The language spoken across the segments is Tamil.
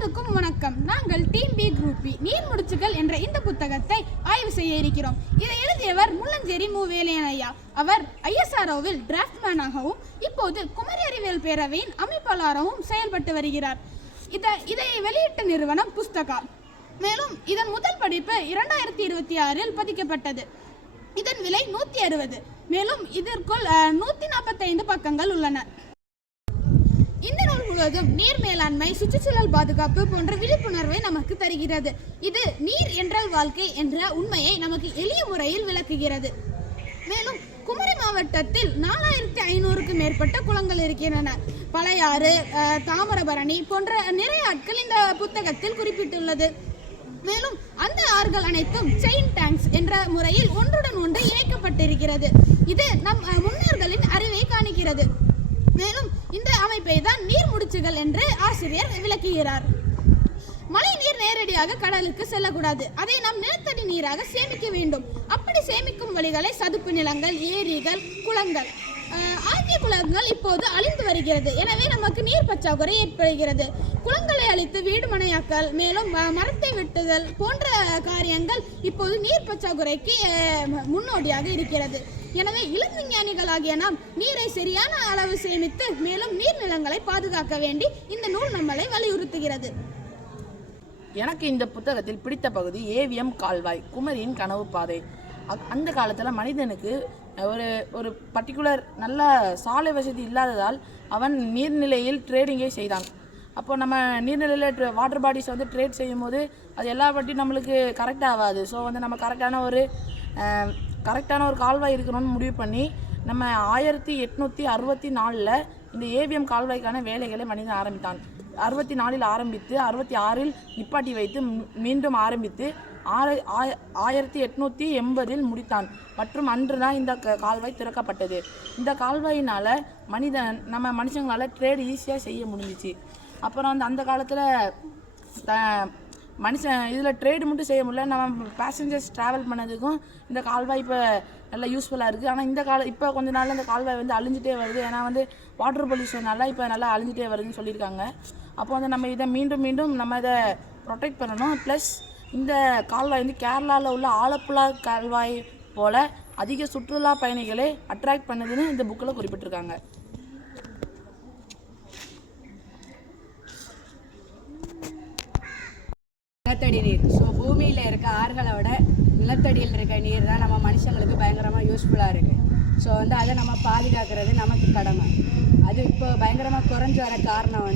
அனைவருக்கும் வணக்கம். நாங்கள் டீம் பி குரூப் பி நீர்முடிச்சுகள் என்ற இந்த புத்தகத்தை ஆய்வு செய்ய இருக்கிறோம். இதை எழுதியவர் முள்ளஞ்சேரி மு. வேலையனையா. அவர் ISROவில் டிராஃப்ட்மேனாகவும் இப்போது குமரி அறிவியல் பேரவையின் அமைப்பாளராகவும் செயல்பட்டு வருகிறார். இதை வெளியிட்ட நிறுவனம் புஸ்தகா. மேலும் இதன் முதல் பதிப்பு 2026இல் பதிக்கப்பட்டது. இதன் விலை 160. மேலும் இதற்குள் 145 பக்கங்கள் உள்ளன. இந்த நூல் முழுவதும் நீர் மேலாண்மை, சுற்றுச்சூழல் பாதுகாப்பு போன்ற விழிப்புணர்வை நமக்கு தருகிறது. இது நீர் என்றால் வாழ்க்கை என்ற உண்மையை நமக்கு எளிய முறையில் விளக்குகிறது. மேலும் குமரி மாவட்டத்தில் 4500க்கும் மேற்பட்ட குளங்கள் இருக்கின்றன. பழையாறு, தாமிரபரணி போன்ற நிறைய ஆட்கள் இந்த புத்தகத்தில் குறிப்பிட்டுள்ளது. மேலும் அந்த ஆறுகள் அனைத்தும் செயின் டேங்க்ஸ் என்ற முறையில் ஒன்றுடன் ஒன்று இணைக்கப்பட்டிருக்கிறது. இது நம் முன்னோர்களின் அறிவை காணுகிறது. மேலும் இந்த அமைப்பை தான் நீர்முடிச்சுகள் என்று ஆசிரியர் விளக்குகிறார். மழை நீர் நேரடியாக கடலுக்கு செல்லக்கூடாது. அதை நாம் நிலத்தடி நீராக சேமிக்க வேண்டும். அப்படி சேமிக்கும் வழிகளை சதுப்பு நிலங்கள், ஏரிகள், குளங்கள் ஆகிய குளங்கள் இப்போது அழிந்து வருகிறது. எனவே நமக்கு நீர் பற்றாக்குறை ஏற்படுகிறது. குளங்களை அழித்து வீடு மனையாக்கல், மேலும் மரத்தை வெட்டுதல் போன்ற காரியங்கள் இப்போது நீர் பற்றாக்குறைக்கு முன்னோடியாக இருக்கிறது. எனவே இளம் விஞ்ஞானிகளாகிய நாம் நீரை சரியான அளவு சேமித்து மேலும் நீர்நிலங்களை பாதுகாக்க வேண்டி இந்த நூல் நம்மளை வலியுறுத்துகிறது. எனக்கு இந்த புத்தகத்தில் பிடித்த பகுதி ஏவிஎம் கால்வாய், குமரியின் கனவு பாதை. அந்த காலத்தில் மனிதனுக்கு ஒரு பர்டிகுலர் நல்ல சாலை வசதி இல்லாததால் அவன் நீர்நிலையில் ட்ரேடிங்கை செய்தான். அப்போ நம்ம நீர்நிலையில் வாட்டர் பாடிஸை ட்ரேட் செய்யும் போது அது எல்லா வாட்டியும் நம்மளுக்கு கரெக்டாக ஆகாது. ஸோ நம்ம கரெக்டான ஒரு கால்வாய் இருக்கணும்னு முடிவு பண்ணி நம்ம 1864 இந்த ஏவிஎம் கால்வாய்க்கான வேலைகளை மனிதன் ஆரம்பித்தான். 64 ஆரம்பித்து 66 நிப்பாட்டி வைத்து மீண்டும் ஆரம்பித்து 1880 முடித்தான். மற்றும் அன்று தான் இந்த கால்வாய் திறக்கப்பட்டது. இந்த கால்வாயினால் நம்ம மனுஷங்களால் ட்ரேட் ஈஸியாக செய்ய முடிஞ்சிச்சு. அப்புறம் அந்த காலத்தில் மனுஷன் இதில் ட்ரேடு மட்டும் செய்ய முடியல, நம்ம பேசஞ்சர்ஸ் ட்ராவல் பண்ணதுக்கும் இந்த கால்வாய் இப்போ நல்லா யூஸ்ஃபுல்லாக இருக்குது. ஆனால் இப்போ கொஞ்ச நாள் இந்த கால்வாய் அழிஞ்சிட்டே வருது. ஏன்னா வாட்டர் பொல்யூஷனால இப்போ நல்லா அழிஞ்சிட்டே வருதுன்னு சொல்லியிருக்காங்க. அப்போ நம்ம இதை மீண்டும் நம்ம இதை ப்ரொடெக்ட் பண்ணணும். ப்ளஸ் இந்த கால்வாய் கேரளாவில் உள்ள ஆலப்புழா கால்வாய் போல் அதிக சுற்றுலா பயணிகளை அட்ராக்ட் பண்ணுதுன்னு இந்த புக்கில் குறிப்பிட்டிருக்காங்க. நிலத்தடி நீர். ஸோ பூமியில் இருக்க ஆறுகளை விட நிலத்தடியில் இருக்க நீர் தான் நம்ம மனுஷங்களுக்கு பயங்கரமாக யூஸ்ஃபுல்லாக இருக்குது. ஸோ அதை நம்ம பாதுகாக்கிறது நமக்கு கடமை. அது இப்போ பயங்கரமாக குறைஞ்சி வர காரணம்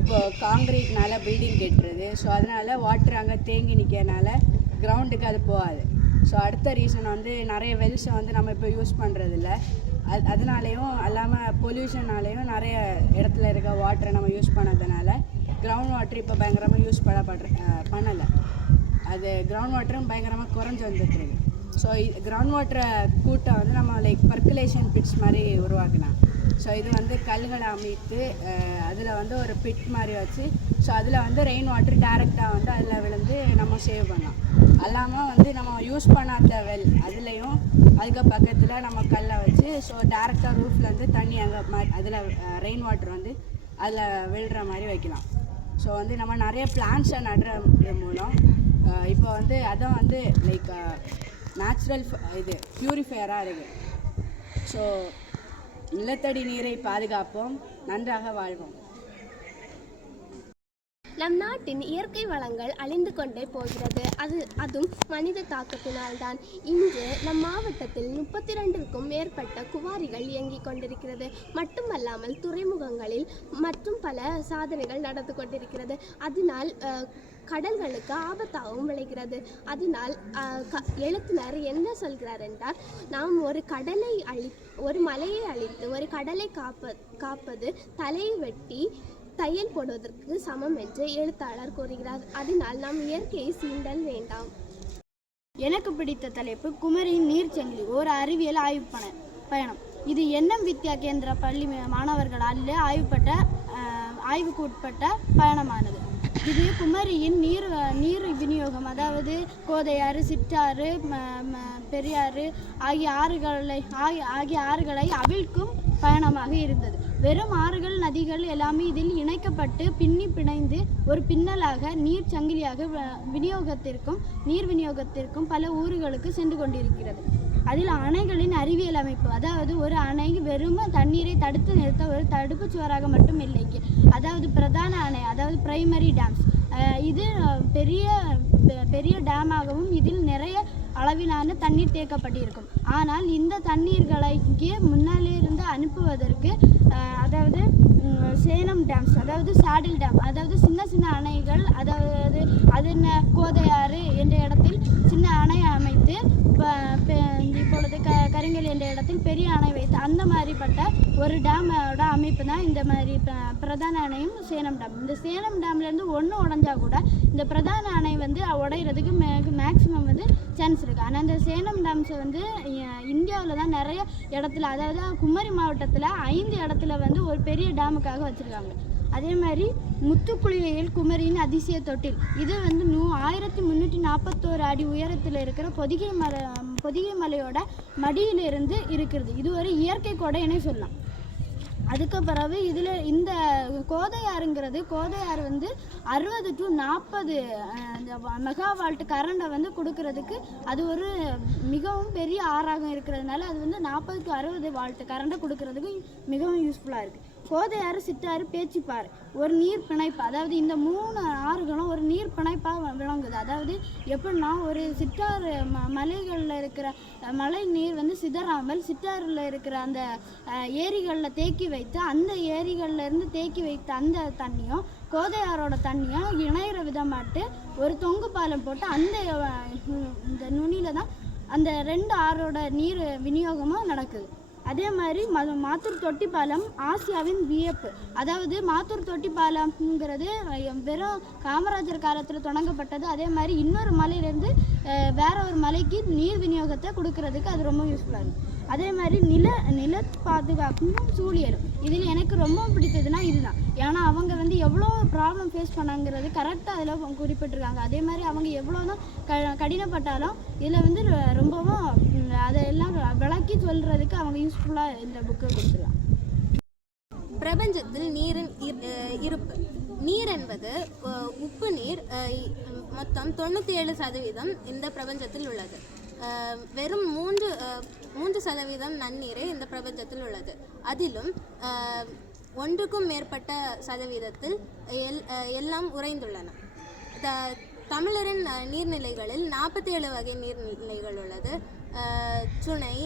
இப்போது காங்கிரீட்னால பில்டிங் கட்டுறது. ஸோ அதனால் வாட்டர் அங்கே தேங்கி நிற்கிறனால கிரவுண்டுக்கு அது போகாது. ஸோ அடுத்த ரீசன் நிறைய வெல்ஸை நம்ம இப்போ யூஸ் பண்ணுறதில்ல. அதனாலேயும் இல்லாமல் பொல்யூஷனாலேயும் நிறைய இடத்துல இருக்க வாட்டரை நம்ம யூஸ் பண்ணதுனால கிரவுண்ட் வாட்டர் இப்போ பயங்கரமாக யூஸ் பண்ணலை. அது கிரவுண்ட் வாட்டரும் பயங்கரமாக குறைஞ்சி வந்துட்டுருக்கு. ஸோ கிரவுண்ட் வாட்டரை கூட்டம் நம்ம பர்குலேஷன் பிட்ஸ் மாதிரி உருவாக்கலாம். ஸோ இது கல்லுகளை அமைத்து அதில் ஒரு பிட் மாதிரி வச்சு ஸோ அதில் ரெயின் வாட்டர் டேரெக்டாக அதில் விழுந்து நம்ம சேவ் பண்ணலாம். அல்லாமல் நம்ம யூஸ் பண்ணாத வெல் அதுலேயும் அதுக்கு பக்கத்தில் நம்ம கல்லை வச்சு ஸோ டேரெக்டாக ரூஃப்லேருந்து தண்ணி அங்கே அதில் ரெயின் வாட்டர் அதில் விழுற மாதிரி வைக்கலாம். ஸோ நம்ம நிறைய பிளான்ட்ஸை நடுறது மூலம் இப்போ அதான் லைக் நேச்சுரல் பியூரிஃபையராக இருக்குது. ஸோ நிலத்தடி நீரை பாதுகாப்போம், நன்றாக வாழ்வோம். நம் நாட்டின் இயற்கை வளங்கள் அழிந்து கொண்டே போகிறது. அதுவும் மனித தாக்கத்தினால்தான். இன்று நம் மாவட்டத்தில் 32க்கும் மேற்பட்ட குவாரிகள் இயங்கிக் கொண்டிருக்கிறது. மட்டுமல்லாமல் துறைமுகங்களில் மற்றும் பல சாதனைகள் நடந்து கொண்டிருக்கிறது. அதனால் கடல்களுக்கு ஆபத்தாகவும் விளைகிறது. அதனால் எழுத்துனர் என்ன சொல்கிறார் என்றால், நாம் ஒரு மலையை அழித்து ஒரு கடலை காப்பது தலையை வெட்டி தையல் போடுவதற்கு சமம் என்று எழுத்தாளர் கூறுகிறார். அதனால் நாம் இயற்கையை சீண்டல் வேண்டாம். எனக்கு பிடித்த தலைப்பு குமரியின் நீர்ச்சங்கிலி, ஒரு அறிவியல் ஆய்வு பயணம். இது எண்ணம் வித்யா கேந்திர பள்ளி மாணவர்களால் ஆய்வுக்கு உட்பட்ட பயணமானது. இது குமரியின் நீர் விநியோகம், அதாவது கோதையாறு, சிற்றாறு, பெரியாறு ஆகிய ஆறுகளை அவிழ்க்கும் பயணமாக இருந்தது. வெறும் ஆறுகள் நதிகள் எல்லாமே இதில் இணைக்கப்பட்டு பின்னி பிணைந்து ஒரு பின்னலாக நீர் சங்கிலியாக நீர் விநியோகத்திற்கும் பல ஊர்களுக்கு சென்று கொண்டிருக்கிறது. அதில் அணைகளின் அறிவியல் அமைப்பு, அதாவது ஒரு அணை வெறும் தண்ணீரை தடுத்து நிறுத்த ஒரு தடுப்பு சுவராக மட்டும் இல்லை. அதாவது பிரதான அணை, அதாவது பிரைமரி டேம்ஸ், இது பெரிய டேமாகவும் இதில் நிறைய அளவிலான தண்ணீர் தேக்கப்பட்டிருக்கும். ஆனால் இந்த தண்ணீர்களை முன்னாலிருந்து அனுப்புவதற்கு அதாவது சேலம் டேம்ஸ், அதாவது சாடில் டேம், அதாவது சின்ன சின்ன அணைகள், அதாவது அதன் கோதையாறு என்ற இடத்தில் சின்ன அணை அமைத்து இப்பொழுது கரிங்கல் என்ற இடத்தில் பெரிய அணை வைத்து அந்த மாதிரிப்பட்ட ஒரு டேமோட அமைப்பு தான் இந்த மாதிரி பிரதான அணையும் சேலம் டேம். இந்த சேலம் டேம்லேருந்து ஒன்று உடஞ்சா கூட இந்த பிரதான அணை வந்து உடையிறதுக்கு மேக்ஸிமம் வந்து சான்ஸ் இருக்குது. ஆனால் இந்த சேலம் டேம்ஸை வந்து இந்தியாவில் தான் நிறைய இடத்துல, அதாவது குமரி மாவட்டத்தில் 5 இடத்துல வந்து ஒரு பெரிய டேமுக்காக வச்சுருக்காங்க. அதே மாதிரி முத்துக்குளியல் குமரியின் அதிசய தொட்டில், இது வந்து 1341 அடி உயரத்தில் இருக்கிற பொதிகை மலையோட மடியிலிருந்து இருக்கிறது. இது ஒரு இயற்கை கொடைன்னு சொல்லலாம். அதுக்கு பிறகு இதில் இந்த கோதையாறு வந்து 60 to 40 மெகாவால்ட் கரண்டை வந்து கொடுக்கறதுக்கு அது ஒரு மிகவும் பெரிய ஆறாக இருக்கிறதுனால அது வந்து 40 to 60 வால்ட் கரண்டை கொடுக்கறதுக்கு மிகவும் யூஸ்ஃபுல்லாக இருக்குது. கோதையாறு, சிற்றாறு, பேச்சிப்பாறு ஒரு நீர் பிணைப்பு, அதாவது இந்த 3 ஆறுகளும் ஒரு நீர் பிணைப்பாக விளங்குது. அதாவது எப்படின்னா, ஒரு சிற்றாறு மலைகளில் இருக்கிற மழை நீர் வந்து சிதறாமல் சிற்றாறில் இருக்கிற அந்த ஏரிகளில் தேக்கி வைத்து அந்த ஏரிகள்லேருந்து தேக்கி வைத்த அந்த தண்ணியும் கோதையாரோட தண்ணியும் இணையிற விதமாட்டு ஒரு தொங்கு பாலம் போட்டு இந்த நுனியில் தான் அந்த 2 ஆறோட நீர் விநியோகமும் நடக்குது. அதே மாதிரி மாத்தூர் தொட்டி பாலம் ஆசியாவின் வியப்பு. அதாவது மாத்தூர் தொட்டி பாலம்ங்கிறது வெறும் காமராஜர் காலத்தில் தொடங்கப்பட்டது. அதே மாதிரி இன்னொரு மலையிலேருந்து வேற ஒரு மலைக்கு நீர் விநியோகத்தை கொடுக்கறதுக்கு அது ரொம்ப யூஸ்ஃபுல்லாக இருக்குது. அதே மாதிரி நில பாதுகாப்பும் சூழியலும் இதில் எனக்கு ரொம்ப பிடித்ததுன்னா இதுதான். ஏன்னா அவங்க வந்து எவ்வளோ ப்ராப்ளம் ஃபேஸ் பண்ணாங்கிறது கரெக்டாக அதில் குறிப்பிட்டிருக்காங்க. அதே மாதிரி அவங்க எவ்வளோ தான் கடினப்பட்டாலும் இதில் வந்து ரொம்பவும் அதெல்லாம் விளக்கி சொல்கிறதுக்கு அவங்க யூஸ்ஃபுல்லாக இந்த புக்கை கொடுத்துருக்காங்க. பிரபஞ்சத்தில் நீரின் இருப்பு. நீர் என்பது உப்பு நீர் மொத்தம் 97% இந்த பிரபஞ்சத்தில் உள்ளது. வெறும் 3% நன்னீரே இந்த பிரபஞ்சத்தில் உள்ளது. அதிலும் 1க்கும் மேற்பட்ட சதவீதத்தில் எல்லாம் உறைந்துள்ளன. தமிழரின் நீர்நிலைகளில் 47 வகை நீர்நிலைகள் உள்ளது. சுனை,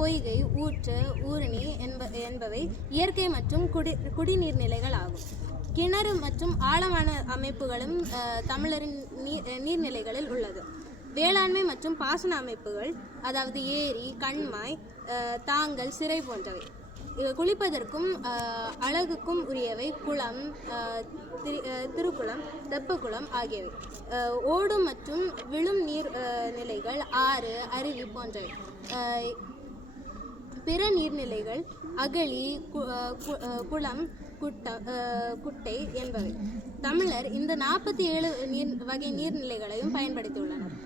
பொய்கை, ஊற்று, ஊரணி என்பவை இயற்கை மற்றும் குடிநீர்நிலைகள் ஆகும். கிணறு மற்றும் ஆழமான அமைப்புகளும் தமிழரின் நீர்நிலைகளில் உள்ளது. வேளாண்மை மற்றும் பாசன அமைப்புகள், அதாவது ஏரி, கண்மாய், தாங்கல், சிறை போன்றவை. குளிப்பதற்கும் அழகுக்கும் உரியவை குளம், திருக்குளம், தெப்பக்குளம் ஆகியவை. ஓடும் மற்றும் விழும் நீர் நிலைகள் ஆறு, அருவி போன்றவை. பிற நீர்நிலைகள் அகழி, குளம், குட்டை என்பவை. தமிழர் இந்த 47 வகை நீர்நிலைகளையும் பயன்படுத்தியுள்ளனர்.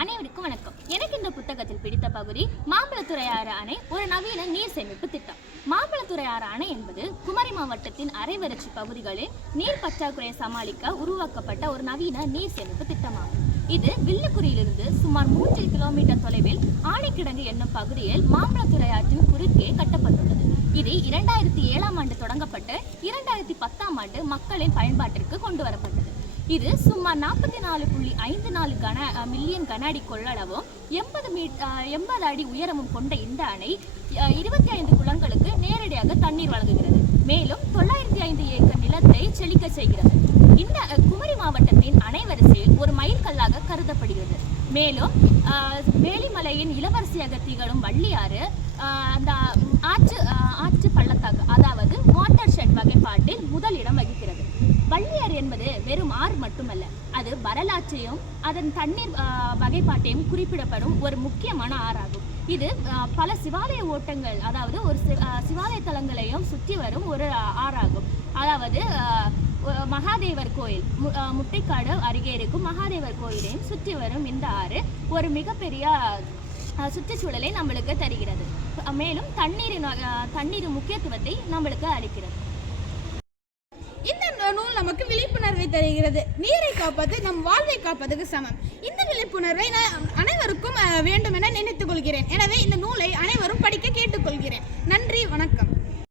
அனைவருக்கும் வணக்கம். எனக்கு இந்த புத்தகத்தில் பிடித்த பகுதி மாம்பழத்துறையாறு அணை ஒரு நவீன நீர் சேமிப்பு திட்டம். மாம்பழத்துறையாறு அணை என்பது குமரி மாவட்டத்தின் அரைவறட்சி பகுதிகளில் நீர் பற்றாக்குறையை சமாளிக்க உருவாக்கப்பட்ட ஒரு நவீன நீர் சேமிப்பு திட்டமாகும். இது வில்லுக்குரியிலிருந்து சுமார் 3 கிலோமீட்டர் தொலைவில் ஆணைக்கிடங்கு என்னும் பகுதியில் மாம்பழத்துறையாற்றின் குறுக்கே கட்டப்பட்டுள்ளது. இது 2007ஆம் ஆண்டு தொடங்கப்பட்டு 2010ஆம் ஆண்டு மக்களின் பயன்பாட்டிற்கு கொண்டு வரப்பட்டது. இது சுமார் 44.54 மில்லியன் கன அடி கொள்ளளவும் 80 அடி உயரமும் கொண்ட இந்த அணை 25 குளங்களுக்கு நேரடியாக தண்ணீர் வழங்குகிறது. மேலும் 905 ஏக்கர் நிலத்தை செழிக்க செய்கிறது. இந்த குமரி மாவட்டத்தின் அணைவரிசையில் ஒரு மைல்கல்லாக கருதப்படுகிறது. மேலும் வேலிமலையின் இளவரசியாக திகழும் வள்ளியாறு அந்த ஆற்று பள்ளத்தாக்கு, அதாவது வாட்டர் ஷெட் வகைப்பாட்டில் முதலிடம் வகிக்கிறது. வள்ளியாறு என்பது வெறும் ஆறு மட்டுமல்ல, அது வரலாற்றையும் அதன் தண்ணீர் வகைப்பாட்டையும் குறிப்பிடப்படும் ஒரு முக்கியமான ஆறாகும். இது பல சிவாலய ஓட்டங்கள், அதாவது ஒரு சிவாலய தலங்களையும் சுற்றி வரும் ஒரு ஆறாகும். அதாவது மகாதேவர் கோயில், முட்டைக்காடு அருகே இருக்கும் மகாதேவர் கோயிலையும் சுற்றி வரும் இந்த ஆறு ஒரு மிகப்பெரிய சுற்றுச்சூழலை நம்மளுக்கு தருகிறது. மேலும் தண்ணீரின் முக்கியத்துவத்தை நம்மளுக்கு அளிக்கிறது. இந்த நூல் நமக்கு விழிப்புணர்வை தருகிறது. நீரை காப்பது நம் வாழ்வை காப்பதுக்கு சமம். இந்த விழிப்புணர்வை நான் அனைவருக்கும் வேண்டும் என நினைத்துக் கொள்கிறேன். எனவே இந்த நூலை அனைவரும் படிக்க கேட்டுக்கொள்கிறேன்.